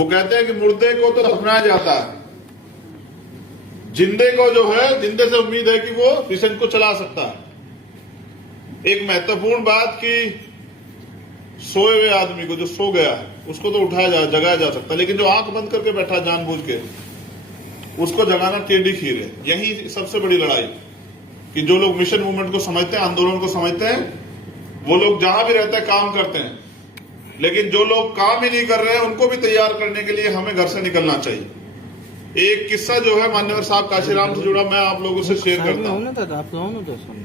वो कहते हैं कि मुर्दे को तो दफनाया जाता है, जिंदे को जो है, जिंदे से उम्मीद है कि वो मिशन को चला सकता है। एक महत्वपूर्ण बात कि सोए हुए आदमी को, जो सो गया है, उसको तो जगाया जा सकता है, लेकिन जो आंख बंद करके बैठा जानबूझ के, उसको जगाना टेढ़ी खीर है। यही सबसे बड़ी लड़ाई कि जो लोग मिशन मूवमेंट को समझते हैं, आंदोलन को समझते हैं, वो लोग जहां भी रहते हैं काम करते हैं, लेकिन जो लोग काम ही नहीं कर रहे हैं उनको भी तैयार करने के लिए हमें घर से निकलना चाहिए। एक किस्सा जो है मान्यवर साहब काशीराम से जुड़ा, मैं आप लोगों से शेयर करता हूं,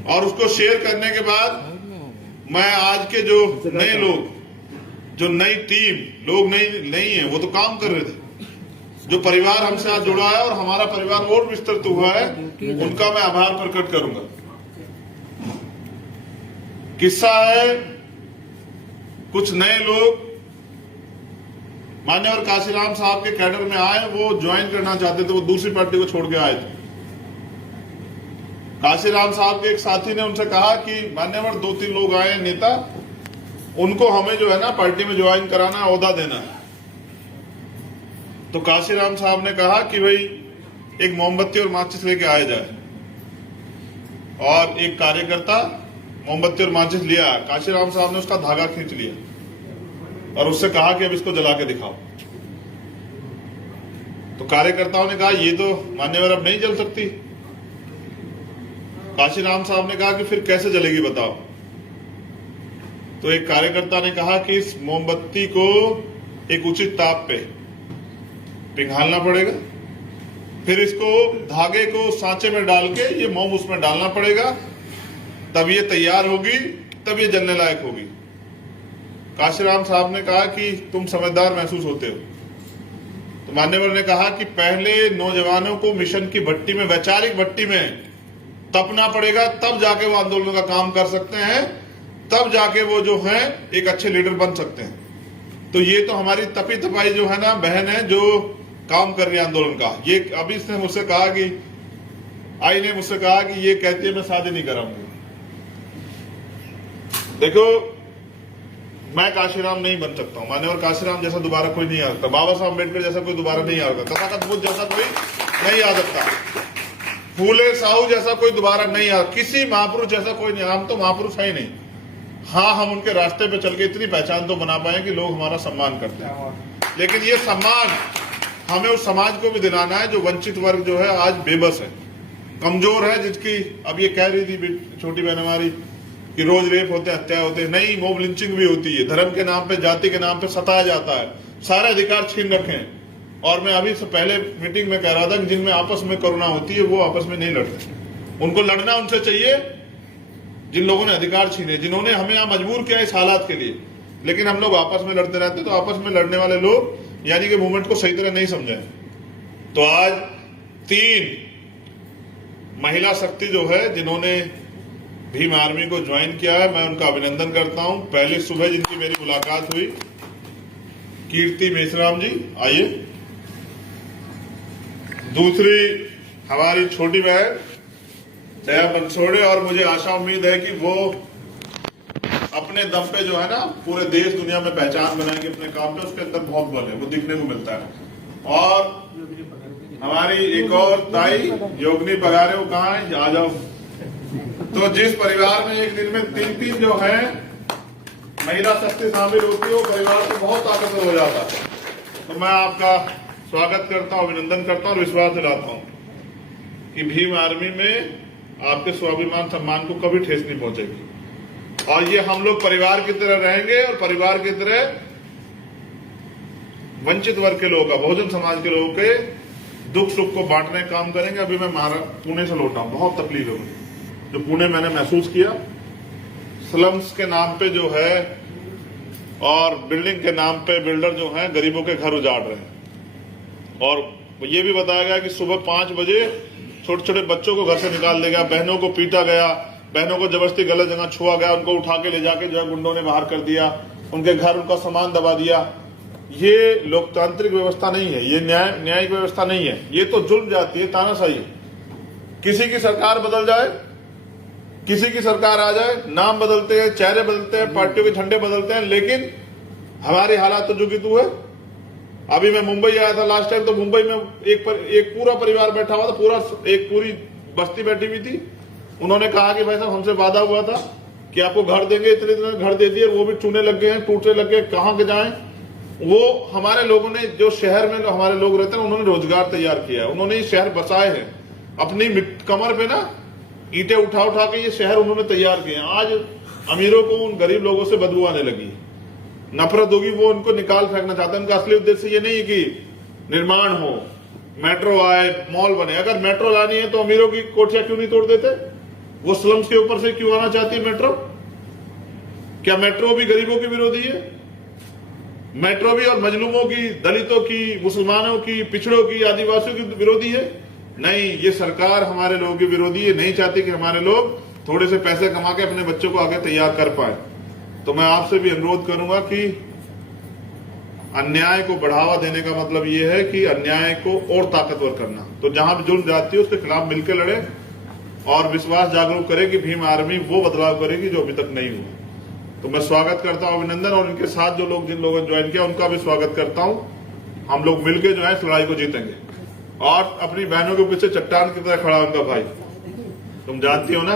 और उसको शेयर करने के बाद मैं आज के जो नए लोग, जो नई टीम लोग नहीं है, वो तो काम कर रहे थे, जो परिवार हमसे आज जुड़ा है और हमारा परिवार और विस्तृत हुआ है, उनका मैं आभार प्रकट करूंगा। किस्सा है, कुछ नए लोग मान्यवर काशीराम साहब के कैडर में आए, वो ज्वाइन करना चाहते थे, वो दूसरी पार्टी को छोड़ के आए थे। काशीराम साहब के एक साथी ने उनसे कहा कि मान्यवर 2-3 लोग आए नेता, उनको हमें जो है ना पार्टी में ज्वाइन कराना है, ओहदा देना है। तो काशीराम साहब ने कहा कि भाई एक मोमबत्ती और माचिस लेके आया जाए, और एक कार्यकर्ता मोमबत्ती और माचिस लिया। काशीराम साहब ने उसका धागा खींच लिया और उससे कहा कि अब इसको जला के दिखाओ। तो कार्यकर्ताओं ने कहा ये तो मान्यवर अब नहीं जल सकती। काशीराम साहब ने कहा कि फिर कैसे जलेगी बताओ। तो एक कार्यकर्ता ने कहा कि इस मोमबत्ती को एक उचित ताप पे पिघालना पड़ेगा, फिर इसको धागे को सांचे में डाल के ये मोम उसमें डालना पड़ेगा, तब ये तैयार होगी, तब ये जलने लायक होगी। काशीराम साहब ने कहा कि तुम समझदार महसूस होते हो। तो मान्यवर ने कहा कि पहले नौजवानों को मिशन की भट्टी में, वैचारिक भट्टी में तपना पड़ेगा, तब जाके वो आंदोलन का काम कर सकते हैं, तब जाके वो जो है एक अच्छे लीडर बन सकते हैं। तो ये तो हमारी तपी तपाई जो है ना बहन है, जो काम कर रही है आंदोलन का। ये अभी इसने मुझसे कहा कि आई ने मुझसे कहा कि ये कहती है मैं शादी नहीं कराऊंगी। देखो, मैं काशीराम नहीं बन सकता हूं, मान्यवर काशीराम जैसा दोबारा कोई नहीं आ सकता, बाबा साहब अम्बेडकर जैसा कोई दोबारा नहीं आ सकता, तथागत बुद्ध जैसा कोई नहीं आ सकता, फूले साहू जैसा कोई दोबारा नहीं आ, किसी महापुरुष जैसा कोई नहीं। हम तो महापुरुष है ही नहीं। हाँ, हम उनके रास्ते पे चल के इतनी पहचान तो बना पाए कि लोग हमारा सम्मान करते हैं, लेकिन ये सम्मान हमें उस समाज को भी दिलाना है जो वंचित वर्ग जो है आज बेबस है, कमजोर है, जिसकी अब ये कह रही थी छोटी बहन हमारी कि रोज रेप होते हैं, हत्या होते हैं। नहीं, मोब लिंचिंग भी होती है, धर्म के नाम पे, जाति के नाम पे सताया जाता है, सारे अधिकार छीन रखे हैं। और मैं अभी से पहले मीटिंग में कह रहा था कि जिनमें आपस में करुणा होती है वो आपस में नहीं लड़ते। उनको लड़ना उनसे चाहिए जिन लोगों ने अधिकार छीने, जिन्होंने हमें यहाँ मजबूर किया इस हालात के लिए, लेकिन हम लोग आपस में लड़ते रहते। तो आपस में लड़ने वाले लोग यानी कि मूवमेंट को सही तरह नहीं समझे। तो आज 3 महिला शक्ति जो है जिन्होंने भीम आर्मी को ज्वाइन किया है, मैं उनका अभिनंदन करता हूं। पहली सुबह जिनकी मेरी मुलाकात हुई, कीर्ति मेश्राम जी, आइए। दूसरी हमारी छोटी बहन दया बंसोड़े, और मुझे आशा उम्मीद है कि वो अपने दम पे जो है ना पूरे देश दुनिया में पहचान बनाएंगे अपने काम पे। उसके अंदर बहुत बल है, वो दिखने को मिलता है। और हमारी एक और ताई योगिनी पगारे, वो कहाँ है, आ जाओ। तो जिस परिवार में एक दिन में 3-3 जो है महिला शक्ति शामिल होती है, वो परिवार तो बहुत ताकतवर हो जाता है। तो मैं आपका स्वागत करता हूं, अभिनंदन करता हूं और विश्वास दिलाता हूं कि भीम आर्मी में आपके स्वाभिमान सम्मान को कभी ठेस नहीं पहुंचेगी। और ये हम लोग परिवार की तरह रहेंगे, और परिवार की तरह वंचित वर्ग के लोगों का, बहुजन समाज के लोगों के दुख सुख को बांटने का काम करेंगे। अभी मैं पुणे से लौटा हूं, बहुत तकलीफ है जो पुणे मैंने महसूस किया। स्लम्स के नाम पे जो है और बिल्डिंग के नाम पे बिल्डर जो है गरीबों के घर उजाड़ रहे हैं। और ये भी बताया गया कि सुबह 5 बजे छोटे छोटे बच्चों को घर से निकाल दिया गया, बहनों को पीटा गया, बहनों को जबरदस्ती गलत जगह छुआ गया, उनको उठा के ले जाके जो है गुंडों ने बाहर कर दिया, उनके घर उनका सामान दबा दिया। ये लोकतांत्रिक व्यवस्था नहीं है, ये न्यायिक व्यवस्था नहीं है, ये तो जुल्म जाती है, तानाशाही है। किसी की सरकार बदल जाए, किसी की सरकार आ जाए, नाम बदलते हैं, चेहरे बदलते हैं, पार्टियों के झंडे बदलते हैं, लेकिन हमारे हालात तो जो कि तू है। अभी मैं मुंबई आया था लास्ट टाइम, तो मुंबई में एक पूरा परिवार बैठा हुआ था, एक पूरी बस्ती बैठी हुई थी। उन्होंने कहा कि भाई साहब हमसे वादा हुआ था कि आपको घर देंगे, इतने घर दे दिए, वो भी चूने लग गए हैं, टूटने लग गए, कहाँ के जाएं। वो हमारे लोगों ने, जो शहर में हमारे लोग रहते हैं, उन्होंने रोजगार तैयार किया है, उन्होंने ये शहर बसाए हैं। अपनी कमर पे ना ईंटें उठा उठा के ये शहर उन्होंने तैयार किए हैं। आज अमीरों को उन गरीब लोगों से बदबू आने लगी, नफरत होगी, वो उनको निकाल फेंकना चाहते हैं। उनका असली उद्देश्य ये नहीं कि निर्माण हो, मेट्रो आए, मॉल बने। अगर मेट्रो लानी है तो अमीरों की कोठियां क्यों नहीं तोड़ देते? वो स्लम्स के ऊपर से क्यों आना चाहती है मेट्रो? क्या मेट्रो भी गरीबों की विरोधी है? मेट्रो भी और मजलूमों की, दलितों की, मुसलमानों की, पिछड़ों की, आदिवासियों की विरोधी है? नहीं, ये सरकार हमारे लोगों की विरोधी है, नहीं चाहती कि हमारे लोग थोड़े से पैसे कमा के अपने बच्चों को आगे तैयार कर पाए। तो मैं आपसे भी अनुरोध करूंगा कि अन्याय को बढ़ावा देने का मतलब ये है कि अन्याय को और ताकतवर करना। तो जहां भी जुल्म जाती है उसके खिलाफ मिलकर लड़े और विश्वास जागरूक करे कि भीम आर्मी वो बदलाव करेगी जो अभी तक नहीं हुआ। तो मैं स्वागत करता हूं अभिनंदन, और इनके साथ जो लोग, जिन लोगों ने ज्वाइन किया, उनका भी स्वागत करता हूं। हम लोग मिलकर जो है इस लड़ाई को जीतेंगे। और अपनी बहनों के पीछे चट्टान की तरह खड़ा उनका भाई, तुम जानती हो ना।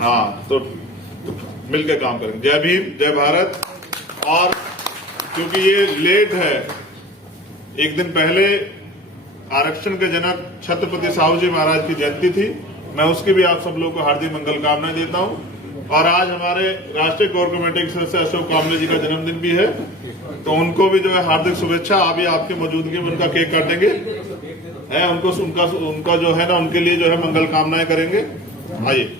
हाँ, तो मिलकर काम करेंगे। जय भीम, जय भारत। और क्योंकि ये लेट है, एक दिन पहले आरक्षण के जनक छत्रपति साहू जी महाराज की जयंती थी, मैं उसकी भी आप सब लोगों को हार्दिक मंगल कामनाएं देता हूं। और आज हमारे राष्ट्रीय कोर कमेटी के सदस्य अशोक कामले जी का जन्मदिन भी है, तो उनको भी जो है हार्दिक शुभेच्छा। अभी आपकी मौजूदगी में उनका केक काटेंगे, है उनको उनका जो है ना, उनके लिए जो है मंगल कामनाएं करेंगे। आइए।